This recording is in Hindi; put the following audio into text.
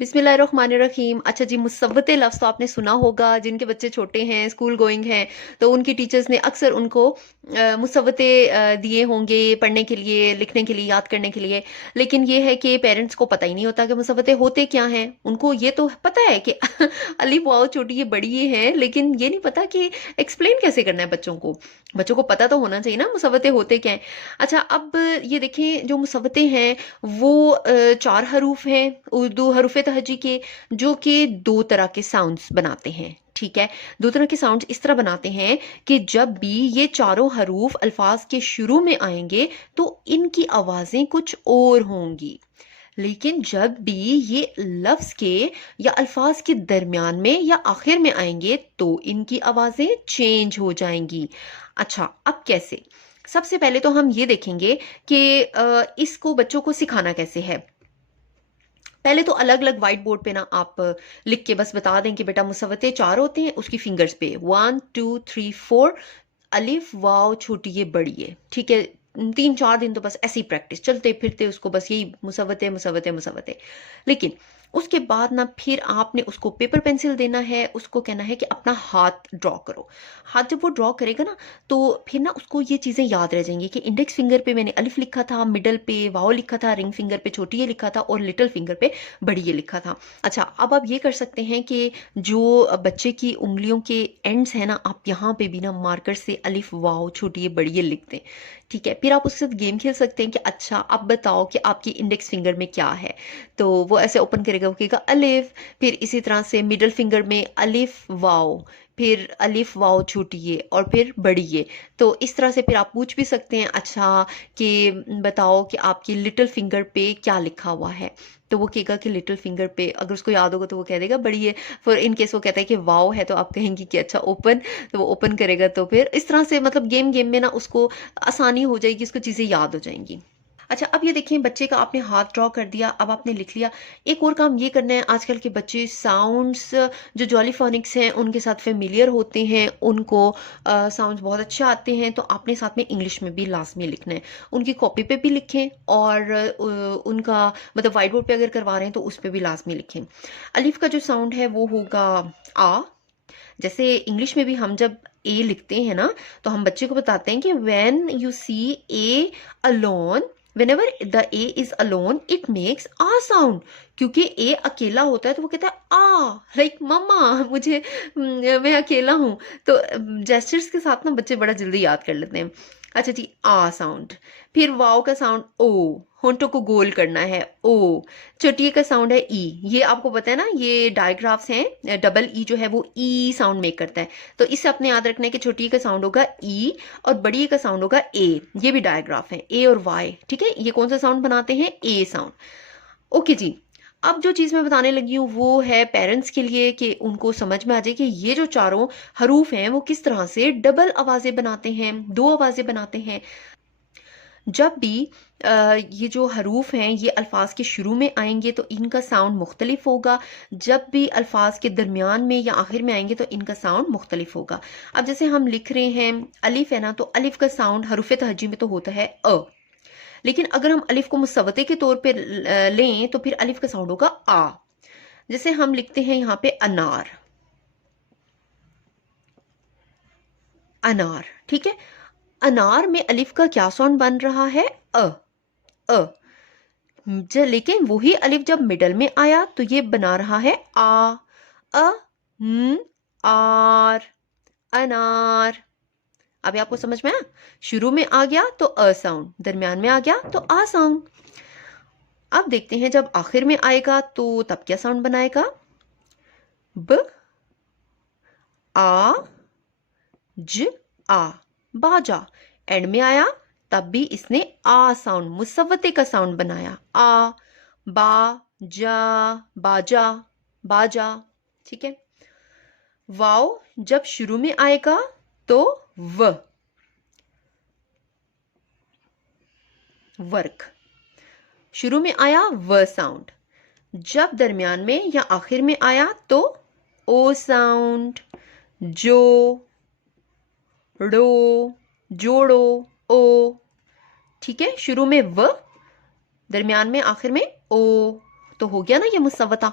बिस्मिल्लाहिर्रहमानिर्रहीम। अच्छा जी, मुसव्वते लफ्ज़ तो आपने सुना होगा, जिनके बच्चे छोटे हैं, स्कूल गोइंग हैं, तो उनकी टीचर्स ने अक्सर उनको मुसव्वते दिए होंगे पढ़ने के लिए, लिखने के लिए, याद करने के लिए। लेकिन ये है कि पेरेंट्स को पता ही नहीं होता कि मुसव्वते होते क्या हैं। उनको ये तो पता है कि अलिफ वाव छोटी ये बड़ी ये है, लेकिन ये नहीं पता कि एक्सप्लेन कैसे करना है बच्चों को। बच्चों को पता तो होना चाहिए ना मुसव्वते होते क्या हैं। अच्छा, अब ये देखें, जो मुसव्वते हैं वो 4 हरूफ हैं उर्दू हरूफ तहजी के, जो कि दो तरह के साउंड्स बनाते हैं। ठीक है, दो तरह के साउंड्स इस तरह बनाते हैं कि जब भी ये चारों हरूफ अल्फाज के शुरू में आएंगे तो इनकी आवाजें कुछ और होंगी, लेकिन जब भी ये लफ्ज के या अल्फाज के दरमियान में या आखिर में आएंगे तो इनकी आवाजें चेंज हो जाएंगी। अच्छा, अब कैसे? सबसे पहले तो हम ये देखेंगे कि इसको बच्चों को सिखाना कैसे है। पहले तो अलग अलग व्हाइट बोर्ड पे ना आप लिख के बस बता दें कि बेटा मुसव्वते 4 होते हैं, उसकी फिंगर्स पे 1 2 3 4, अलिफ वाव छोटी ये बड़ी है। ठीक है, 3-4 दिन तो बस ऐसी प्रैक्टिस, चलते फिरते उसको बस यही मुसव्वते मुसव्वते मुसव्वते। लेकिन उसके बाद ना फिर आपने उसको पेपर पेंसिल देना है, उसको कहना है कि अपना हाथ ड्रॉ करो। हाथ जब वो ड्रॉ करेगा ना, तो फिर ना उसको ये चीज़ें याद रह जाएंगी कि इंडेक्स फिंगर पे मैंने अलिफ लिखा था, मिडल पे वाओ लिखा था, रिंग फिंगर पे छोटी ये लिखा था और लिटिल फिंगर पे बड़ी ये लिखा था। अच्छा, अब आप ये कर सकते हैं कि जो बच्चे की उंगलियों के एंड्स है ना, आप यहाँ पे भी ना मार्कर से अलिफ वाओ छोटी ये बड़ी ये लिख दें। ठीक है, फिर आप उसके साथ गेम खेल सकते हैं कि अच्छा अब बताओ कि आपकी इंडेक्स फिंगर में क्या है। तो वो ऐसे ओपन करेगा, वो कहेगा अलिफ, फिर इसी तरह से मिडल फिंगर में अलिफ वाओ, फिर अलिफ वाओ छोटी ये और फिर बड़ी ये। तो इस तरह से फिर आप पूछ भी सकते हैं अच्छा कि बताओ कि आपकी लिटिल फिंगर पे क्या लिखा हुआ है। तो वो कहेगा कि लिटिल फिंगर पे, अगर उसको याद होगा तो वो कह देगा बड़ी है। फिर इन केस वो कहता है कि वाओ है तो आप कहेंगी कि अच्छा ओपन, तो वो ओपन करेगा। तो फिर इस तरह से मतलब गेम गेम में ना उसको आसानी हो जाएगी, उसको चीज़ें याद हो जाएंगी। अच्छा, अब ये देखिए, बच्चे का आपने हाथ ड्रॉ कर दिया, अब आपने लिख लिया। एक और काम ये करना है, आजकल के बच्चे साउंड्स जो जॉलीफोनिक्स हैं उनके साथ फेमिलियर होते हैं, उनको साउंड्स बहुत अच्छे आते हैं, तो आपने साथ में इंग्लिश में भी लाजमी लिखना है। उनकी कॉपी पे भी लिखें और उनका मतलब वाइट बोर्ड पे अगर करवा रहे हैं तो उस पर भी लाजमी लिखें। अलिफ का जो साउंड है वो होगा आ। जैसे इंग्लिश में भी हम जब ए लिखते हैं ना, तो हम बच्चे को बताते हैं कि when you see a alone, whenever the a is alone it makes a sound। क्योंकि ए अकेला होता है तो वो कहता है आ, लाइक मम्मा मुझे मैं अकेला हूं। तो जेस्चर्स के साथ ना बच्चे बड़ा जल्दी याद कर लेते हैं। अच्छा जी, आ साउंड। फिर वाओ का साउंड ओ, होंठों को गोल करना है ओ। चटिए का साउंड है ई, ये आपको पता है ना, ये डायग्राफ्स हैं, डबल ई जो है वो ई साउंड मेक करता है। तो इससे अपने याद रखना है कि छोटी का साउंड होगा ई और बड़ी का साउंड होगा ए। ये भी डायग्राफ है ए और वाई। ठीक है, ये कौन सा साउंड बनाते हैं? ए साउंड। ओके जी, अब जो चीज मैं बताने लगी हूँ वो है पेरेंट्स के लिए, कि उनको समझ में आ जाए कि ये जो चारों हरूफ हैं वो किस तरह से डबल आवाजें बनाते हैं, दो आवाजें बनाते हैं। जब भी ये जो हरूफ हैं ये अल्फाज के शुरू में आएंगे तो इनका साउंड मुख्तलिफ होगा, जब भी अल्फाज के दरमियान में या आखिर में आएंगे तो इनका साउंड मुख्तलिफ होगा। अब जैसे हम लिख रहे हैं अलिफ है ना, तो अलिफ का साउंड हरूफ तहजी में तो होता है अ, लेकिन अगर हम अलिफ को मुसव्वते के तौर पे लें तो फिर अलिफ का साउंड होगा आ। जैसे हम लिखते हैं यहाँ पे अनार, अनार। ठीक है, अनार में अलिफ का क्या साउंड बन रहा है? अ। अ, लेकिन वही अलिफ जब मिडल में आया तो ये बना रहा है आ। अ आर, अनार। अभी आपको समझ में आया? शुरू में आ गया तो अ साउंड, दरमियान में आ गया तो आ साउंड। अब देखते हैं जब आखिर में आएगा तो तब क्या साउंड बनाएगा? ब आ ज आ, बाजा। एंड में आया तब भी इसने आ साउंड, मुसव्वते का साउंड बनाया आ। बा जा, बाजा, बाजा। ठीक है, वाओ जब शुरू में आएगा तो व, वर्क। शुरू में आया व साउंड, जब दरमियान में या आखिर में आया तो ओ साउंड। जो, रो, जोड़ो, ओ। ठीक है, शुरू में व, दरमियान में आखिर में ओ, तो हो गया ना ये मुसव्वता।